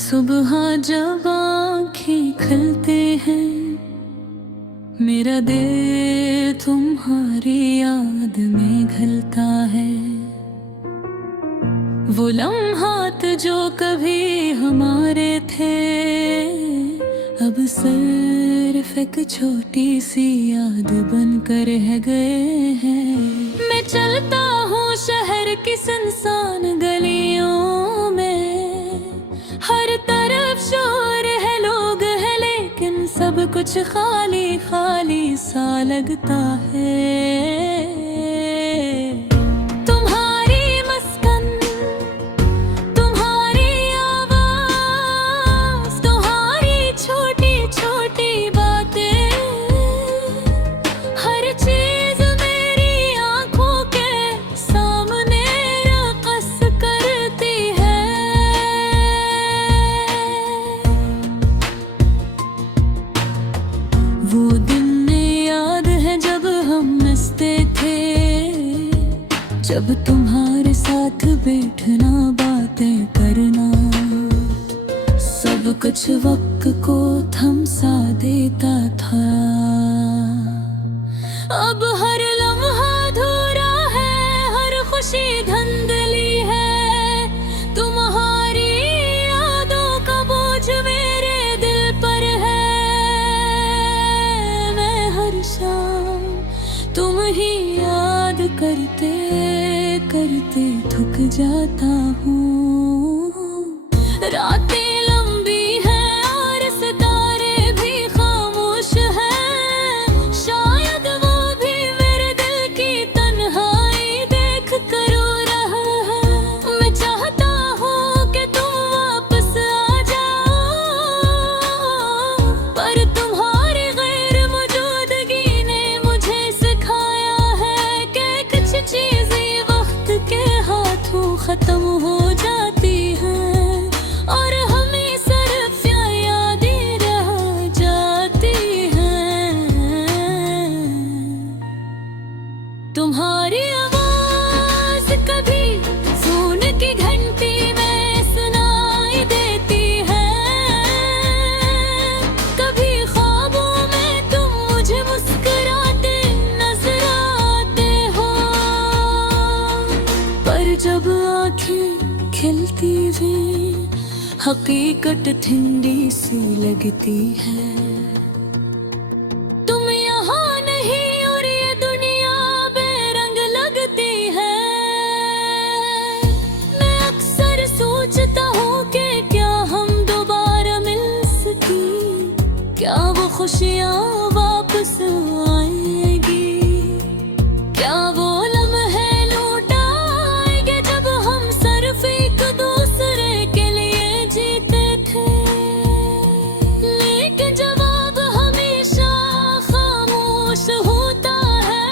सुबह जब आँखें खुलते हैं मेरा दिल तुम्हारी याद में घलता है। वो लम्हात जो कभी हमारे थे अब सिर्फ एक छोटी सी याद बनकर रह गए हैं। मैं चलता हूँ शहर की सुनसान गलियों में, हर तरफ शोर है लोग है लेकिन सब कुछ खाली खाली सा लगता है। तुम्हारी मस्कन, तुम्हारी आवाज़, तुम्हारी छोटी छोटी बातें, हर चीज़ मेरी आँखों के सामने रक़स करती है। वो दिन याद है जब हम हंसते थे, जब तुम्हारे साथ बैठना बातें करना सब कुछ वक्त को थमसा देता था। अब हर लम्हा अधूरा है, हर खुशी धुंधली है। तुम्हारी यादों का बोझ मेरे दिल पर है। मैं हर शाम तुम ही याद करते करते थक जाता हूँ। रातें लंबी हैं और सितारे भी खामोश हैं, शायद वो भी मेरे दिल की तन्हाई देख कर रो रहा है। मैं चाहता हूँ कि तुम वापस आ जाओ, पर तुम्हारी गैर मौजूदगी ने मुझे सिखाया है कि कुछ चीज़ें वक्त के हाथों खत्म हो जाती हैं और हमें सिर्फ यादें रह जाती हैं। तुम्हारी आवाज़ कभी फोन की घंटी में सुनाई देती है, कभी ख्वाबों में तुम मुझे मुस्कुराते नजर आते हो, पर जब आँखें खिलती भी हकीकत ठंडी सी लगती है। तुम यहाँ नहीं और ये दुनिया बेरंग लगती है। मैं अक्सर सोचता हूँ कि क्या हम दोबारा मिल सकी, क्या वो खुशियाँ वापस आएगी, क्या वो लम्हे लौट आएंगे जब हम सिर्फ एक दूसरे के लिए जीते थे। लेकिन जवाब हमेशा खामोश होता है,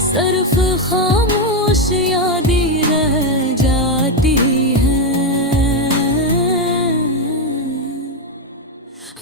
सिर्फ खामोश यादें रह जाती हैं।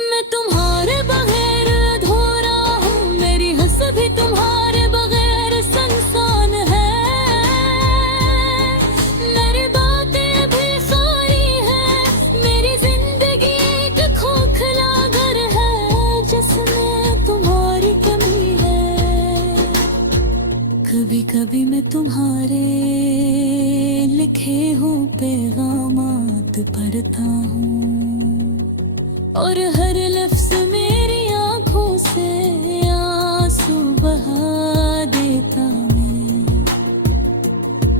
मैं तुम्हारे बगैर अधूरा हूँ, मेरी हंस भी तुम्हारे बगैर सुनसान है। मेरी बातें भी सारी हैं, मेरी जिंदगी एक खोखला घर है जिसमें तुम्हारी कमी है। कभी कभी मैं तुम्हारे लिखे हुए पैगामात पढ़ता हूँ और हर लफ्ज मेरी आँखों से आंसू बहा देता।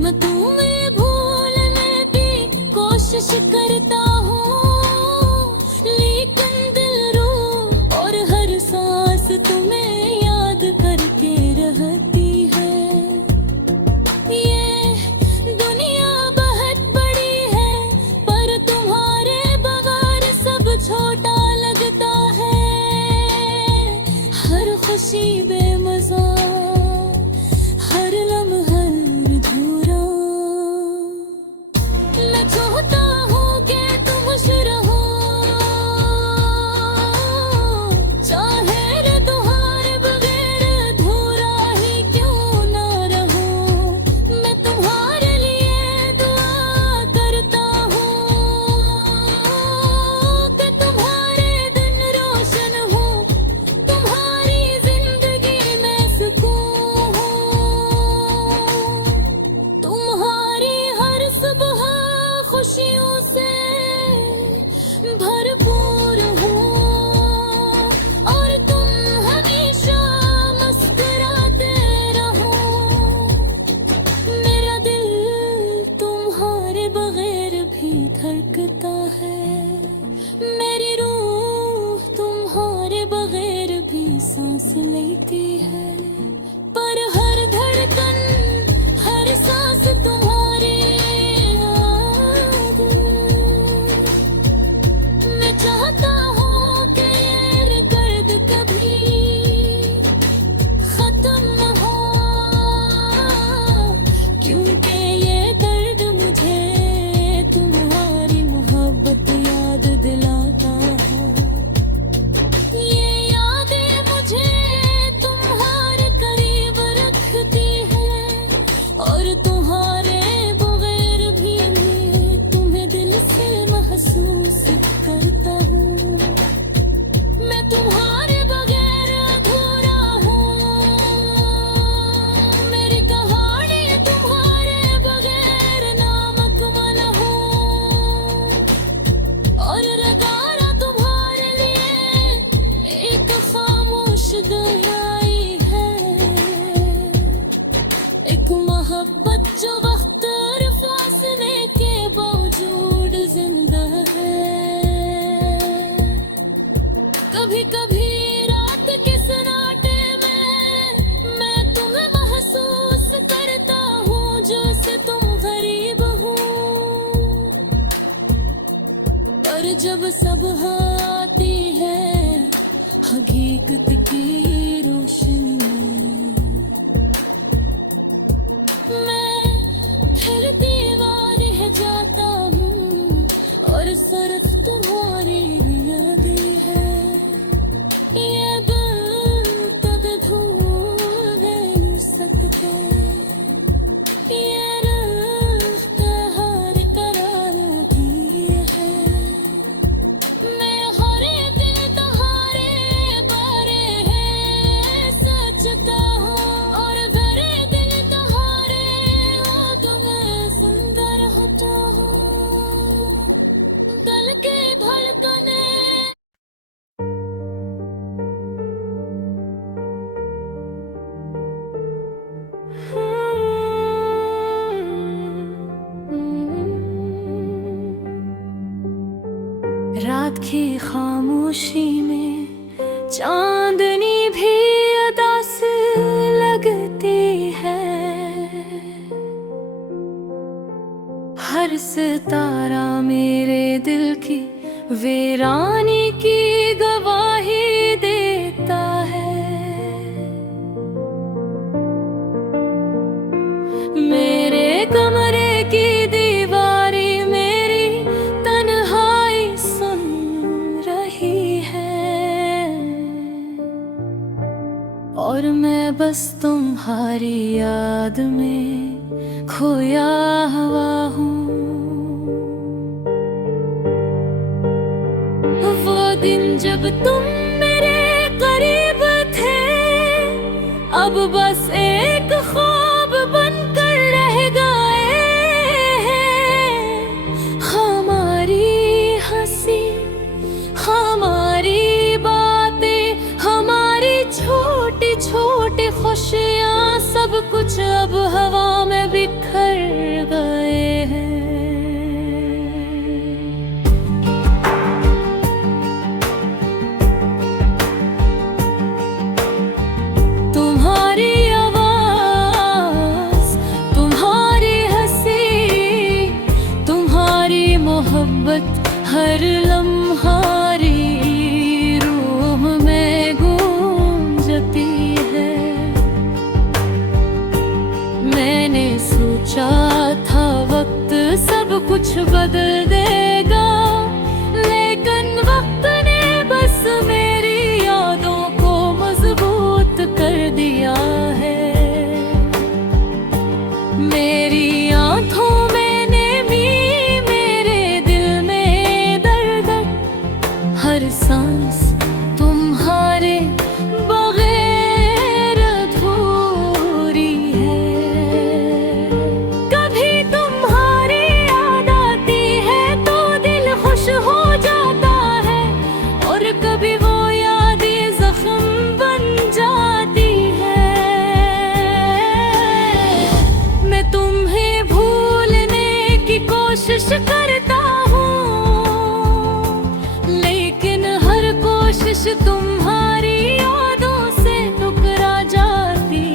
मैं तुम्हें भूलने की कोशिश करता हूँ, लेकिन दिल रो और हर सांस तुम्हें याद करके रहती है। ये दुनिया बहुत बड़ी है, पर तुम्हारे बगैर सब छोटा लगता है। हर खुशी बेमज़ा, हर लम्हा अधूरा। मैं चाहता हूँ कि तुम खुश रहो, चाहे रे तुम्हारे बगैर अधूरा ही क्यों ना रहो। मैं तुम्हारे लिए दुआ करता हूँ। कभी कभी रात के सन्नाटे में मैं तुम्हें महसूस करता हूँ, जो से तुम गरीब हो। पर जब सब आती है हकीकत की रोशनी में, मैं फिर दीवार है जाता हूँ और सिर्फ तुम्हारी यादें है। ये दिल कभी भूल नहीं सकते, ये रास्ता हर करार की है। मैं हर दिल तुम्हारे बारे है सोचता हूँ, और मेरे दिल तुम्हारे यादों में सुंदर होता हूँ। दिल की धड़कने रात की खामोशी में चांदनी भी अदा से लगती है। हर सितारा मेरे दिल की वीरानी की गवाही देता है। मेरे कमरे की दीवारी मेरी तन्हाई सुन रही है, और मैं बस तुम्हारी याद में खोया हुआ हूँ। वो दिन जब तुम मेरे करीब थे, अब बस एक ख्वाब बनकर रह गए हैं। हमारी हंसी, हमारी बातें, हमारी छोटी छोटी खुशियाँ, सब कुछ अब हवा में बिखर गए हैं। तुम्हारी आवाज़, तुम्हारी हंसी, तुम्हारी मोहब्बत हर लम्हारी रूह में गूंजती है। मैंने सोचा था वक्त सब कुछ बदल देगा, लेकिन वक्त ने बस मेरी यादों को मजबूत कर दिया है। मेरी आंखों में नेमी, मेरे दिल में दर्द, हर सांस तुम्हारे बगैर अधूरी है। कभी तुम्हारी याद आती है तो दिल खुश हो जाता है, और कभी वो यादें जख्म बन जाती है। मैं तुम्हें भूलने की कोशिश करता हूँ, लेकिन हर कोशिश तुम्हारी यादों से टुकरा जाती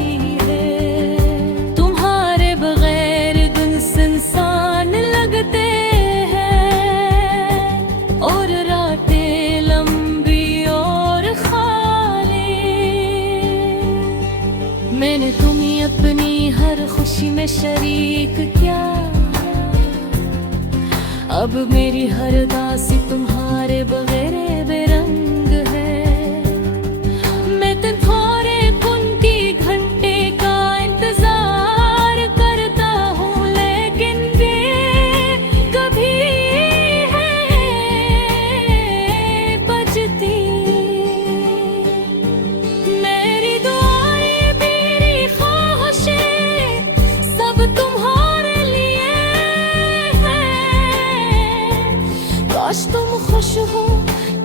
है। तुम्हारे बगैर दिन सुनसान लगते हैं, और रातें लंबी और खाली। मैंने तुम्हें अपनी हर खुशी में शरीक किया, अब मेरी हर दासी तुम्हारे बगैर बेरंग है। मैं तुम्हारे कुन की घंटे का इंतजार करता हूँ, लेकिन वे कभी है बजती। मेरी दुआएं, मेरी ख्वाहिशें सब तुम्हारे लिए हैं। काश तुम खुश हो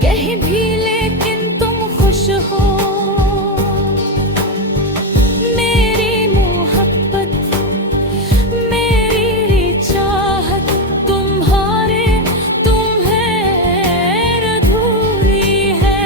कहीं भी, लेकिन तुम खुश हो। मेरी मोहब्बत, मेरी चाहत तुम्हारे तुम्हें अधूरी है।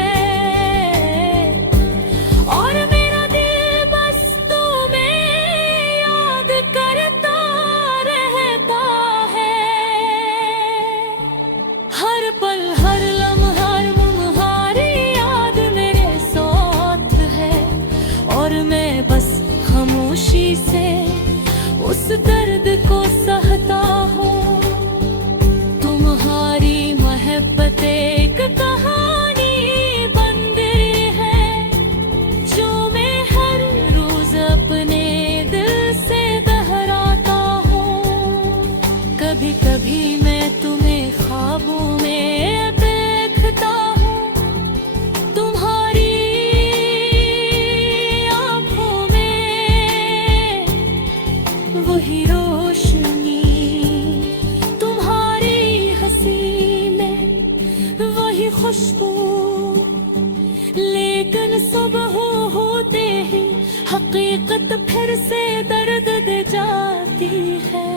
लेकिन सुबह होते ही हकीकत फिर से दर्द दे जाती है।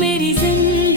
मेरी जिंदगी